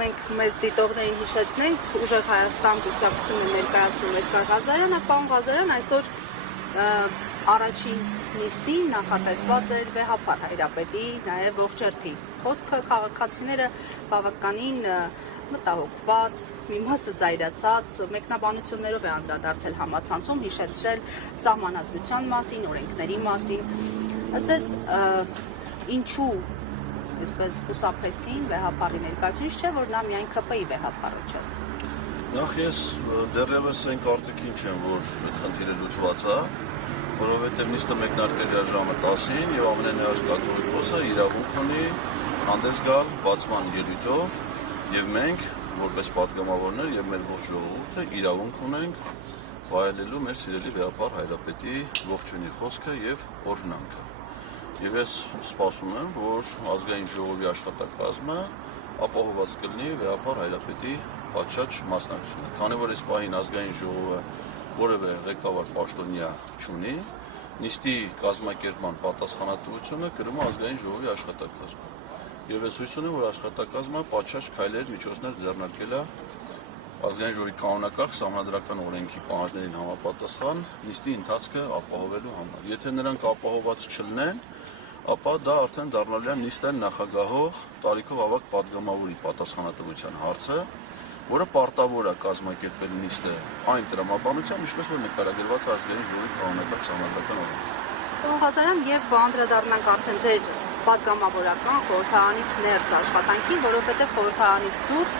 մենք մեզ դիտողներին հիշեցնենք, Ուժեղ Հայաստան կուսակցությունը ներկայացնում Էդգար Ղազարյանը, պարոն Ղազարյան այսօր առաջին նիստին նախատեսված էր Վեհափար Հայրապետի, նաև ողջերթի խոսքը, քաղաքացիները բավականին մտահոգված, մի մասը զայրացած, մեկնաբանություններով է անդրադարձել համացանցում, հիշեցրել սահմանադրության մասին, օրենքների մասին։ Ըստ ձեզ, ինչու այսպես խուսափեցին Վեհափարի ներկայացուցիչ, չէ՞ որ նա միայն ԿՊ-ի վեհափարը չէ։ Նախ ես դեռևս այն կարծիքին չեմ, որ այդ խնդիրը լուծված է, որովհետև նիստը մեկնարկել է ժամը 10-ին եւ ամենահայ կաթողիկոսը իրավունք ունի հանդես գալ բացման ելույթով եւ մենք որպես պատգամավորներ եւ մեր ողջ ժողովուրդը իրավունք ունենք վայելելու մեր սիրելի Վեհափար Հայրապետի ողջունի խոսքը եւ օրհնանքը։ Եվ ես սպասում եմ, որ ազգային ժողովի աշխատակազմը ապահովված կլինի Վեհափար Հայրապետի պատշաճ մասնակցությունը։ Քանի որ այս պահին ազգային ժողովը որևէ ղեկավար պաշտոնյա չունի, նիստի կազմակերպման պատասխանատվությունը կրում է ազգային ժողովի աշխատակազմը։ Եվ ես հույս ունեմ, որ աշխատակազմը պատշաճ քայլեր, միջոցներ ձեռնարկել է ազգային ժողովի կանոնակարգ սահմանադրական օրենքի պահանջներին համապատասխան նիստի ընթացքը ապահովելու համար։ Եթե նրանք ապահոված չլինեն, ապա դա արդեն դառնալու է նիստին նախագահող տարիքով ավագ պատգամավորի պատասխանատվության հարցը, որը պարտավոր է կազմակերպել նիստը այն տրամաբանությամբ, ինչպես որ նկարագրված է ազգային ժողովի կանոնակարգ սահմանադրական օրենքում։ Պարոն Ղազարյան, եւ անդրադառնանք արդեն ձեր պատգամավորական խորհրդարանից ներս աշխատանքին, որովհետեւ խորհրդարանից դուրս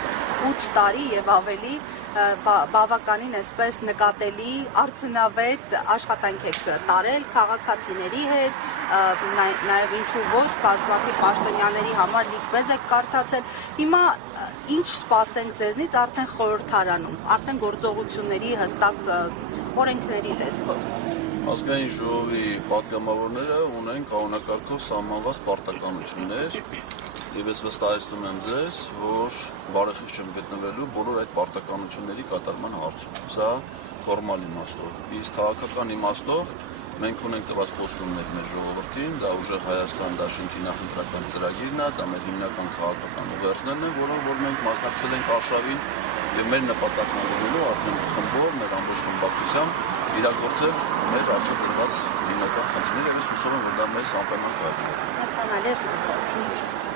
8 տարի եւ ավելի բավականին այսպես նկատելի արդյունավետ աշխատանք եք տարել քաղաքացիների հետ, նաեւ ինչու ոչ բազմաթիվ պաշտոնյաների համար լիքբեզ եք կարդացել։ Հիմա ինչ սպասենք ձեզնից արդեն խորհրդարանում, արդեն գործողությունների հստակ օրենքների տեսքով։ Ազգային ժողովի պատգամավորները ունեն կանոնակարգով սահմանված պարտականություններ եւ ես վստահեցնում եմ ձեզ, որ բարեխիղճ չեմ գտնվելու բոլոր այդ պարտականությունների կատարման հարցում։ Սա ֆորմալ իմաստով։ Իսկ քաղաքական իմաստով մենք ունենք տված խոստումներ մեր ժողովրդին, դա Ուժեղ Հայաստան դաշինքի նախընտրական ծրագիրն է, դա մեր հիմնական քաղաքական ուղերձներն են, որոնք որ մենք մասնակցել ենք արշավին եւ մեր նպատակն է լինելու արդեն խմբով, մեր ամբողջ խմբակցությամբ իրագործել մեր արժեքված հիմնական խնդիրները, ես հուսով եմ, որ դա մեզ անպայման կհաջողի։ Հասկանալի է,